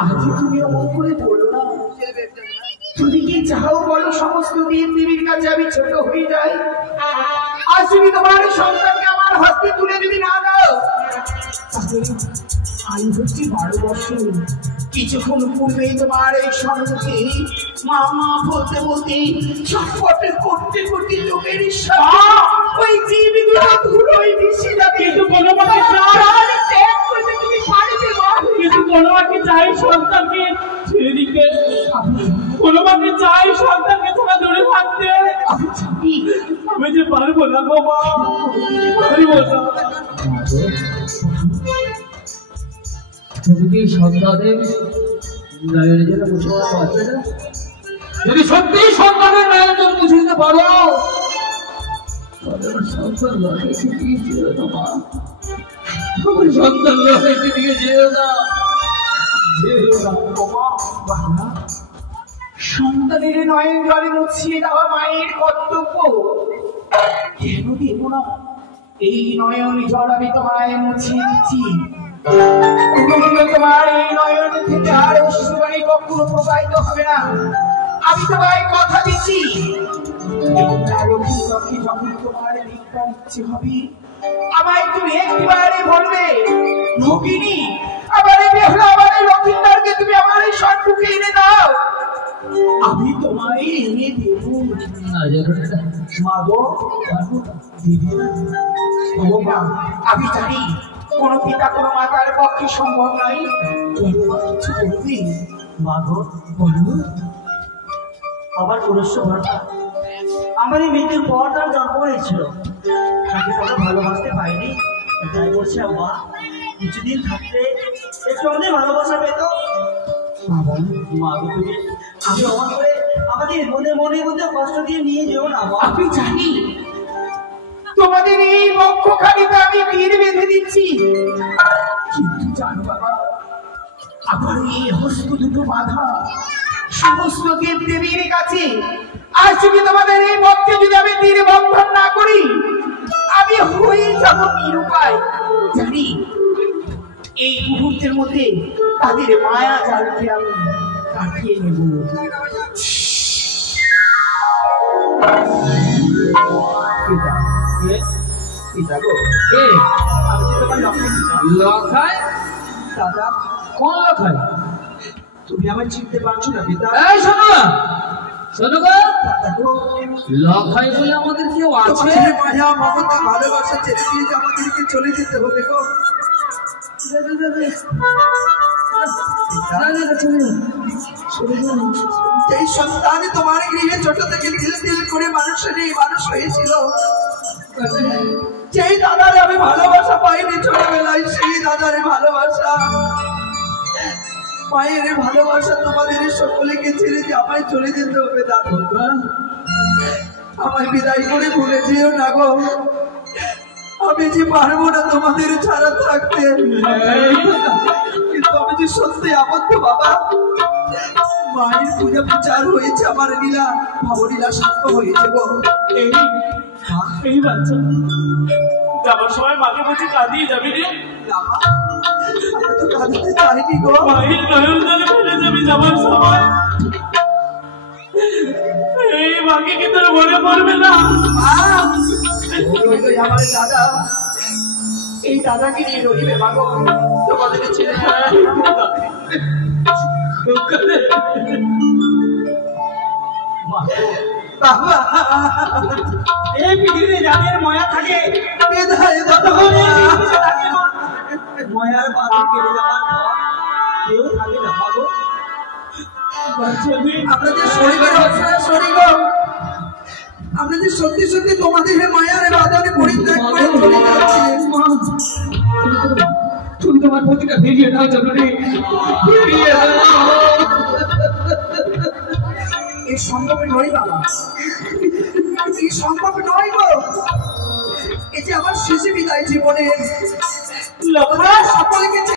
আজ তুমি অমন করে বলো না। তুমি কি চাও বলো সমস্ত দেব দেবীর কাছে আমি ছোট হয়ে যাই? আজ তুমি তোমার সন্তানকে আমার হস্তে তুলে যদি না দাও, আমি হচ্ছি 12 বছর। কিছুক্ষণ পূর্বে তোমার এই সম্মুখে মা মা বলতে বলতে ছটফট করতে করতে চোখের ওই জীবগুলো ধুলোয় মিশে যাবে। কিন্তু কোনোভাবে ত্যাগ করতে তুমি পারবে মা? কিন্তু কোনোভাবে চাই সন্তানকে ছেড়ে দিতে, কোনোভাবে চাই সন্তানকে তোমরা দূরে থাকতে। আমি যে পারবো না গো মা, পারবো না। তুমি কি সন্তানের নয়নের জন্য বুঝতে পারবে না? যদি সত্যি সন্তানের নয়নের বুঝে দিতে পারো, তবে আমার সন্তান লড়াইকে দিয়ে যেও না মা, আমার সন্তান লড়াইকে দিয়ে যেও না, যেও না বাবা। সন্তানের নয়ন জলে মুছিয়ে দেওয়া মায়ের কর্তব্য কেন দেব না? এই নয়ন জল আমি তোমায় মুছিয়ে দিচ্ছি। তোমার এই নয়ন থেকে আর অশ্রুবাণী কখনো প্রবাহিত হবে না। আমি তোমায় কথা দিচ্ছি, যখন তোমার লিখবার ইচ্ছে হবে, আমায় তুমি একবারে বলবে, ভগিনী আমার লক্ষ্মীদারকে তুমি আমার এই সম্মুখে এনে দাও, আমি তোমায় এনে দেব। আমি জানি কোন পিতা কোন মাতার পক্ষে সম্ভব নাই। কিছু বলবি মাগো? বলবো আবার পুরস্ব ভর্তা আমার এই মৃত্যুর পর তার জন্ম হয়েছিল, তাকে তাকে ভালোবাসতে পাইনি। তাই বলছি আব্বা, কিছুদিন থাকতে একটু আমাদের ভালোবাসা পেত। মাগো তুমি আমি অমন করে আমাদের মনের মধ্যে কষ্ট দিয়ে নিয়ে যেও না। আমি জানি তোমাদের এই বক্ষখানিতে আমি তীর বেঁধে দিচ্ছি, কিন্তু জানো বাবা, আমার এই হস্ত দুটো বাধা সমস্ত দেব দেবীর কাছে। আজ যদি তোমাদের এই বক্ষে যদি আমি তীর বন্ধন না করি, আমি হয়ে যাব নিরুপায়। জানি এই মুহূর্তের মধ্যে তাদের মায়া জালকে আমি কাটিয়ে নেব। লখায় দাদা, কোন লখায়? তুমি আমার চিনতে পারছো না পিতা? এই শোনো না, শোনো গো, লখাই বলে আমাদের কেউ আছে? মায়া মমতা ভালোবাসা ছেড়ে দিয়ে আমাদেরকে চলে যেতে হবে গো। এই সন্তান তোমার গৃহে ছোট থেকে দিল দিল করে মানুষের এই মানুষ হয়েছিল, যেই দাদারে আমি ভালোবাসা পাইনি ছোটবেলায়, সেই দাদারে ভালোবাসা, মায়ের ভালোবাসা তোমাদের সকলেকে ছেড়ে দিয়ে আমায় চলে যেতে হবে। দাদা আমায় বিদায় করে ভুলে যেও না গো, আমি যে পারবো না তোমাদের ছাড়া থাকতে। কিন্তু আমি যে সত্যি আবদ্ধ বাবা, মায়ের পূজা প্রচার হয়েছে, আমার লীলা ভাবলীলা শান্ত হয়েছে গো। এই বাচ্চা যাবার সময় মাকে বলছি কাঁদিয়ে যাবি রে। আমি তো কাঁদতে চাইনি গো। মায়ের নয়ন জলে ফেলে যাবি যাবার সময়, এই মাকে কি তোর মনে পড়বে না? আমার দাদা, এই দাদাকে নিয়ে রইবে মাগো, তোমাদের ছেলে এই পৃথিবীতে যাদের মায়া থাকে মায়ার পাতা কেটে যাওয়ার পর কেউ থাকে না। মাগো আপনাদের আপনাদের সত্যি সত্যি তোমাদের মায়ার বাধানে পরিত্যাগ করে চলে যাচ্ছে। তুমি তোমার প্রতিটা ভিডিও নাও জরুরি, এই সম্ভব নয় বাবা, এই সম্ভব নয় গো। এই যে আমার শেষে বিদায় জীবনে সকলকে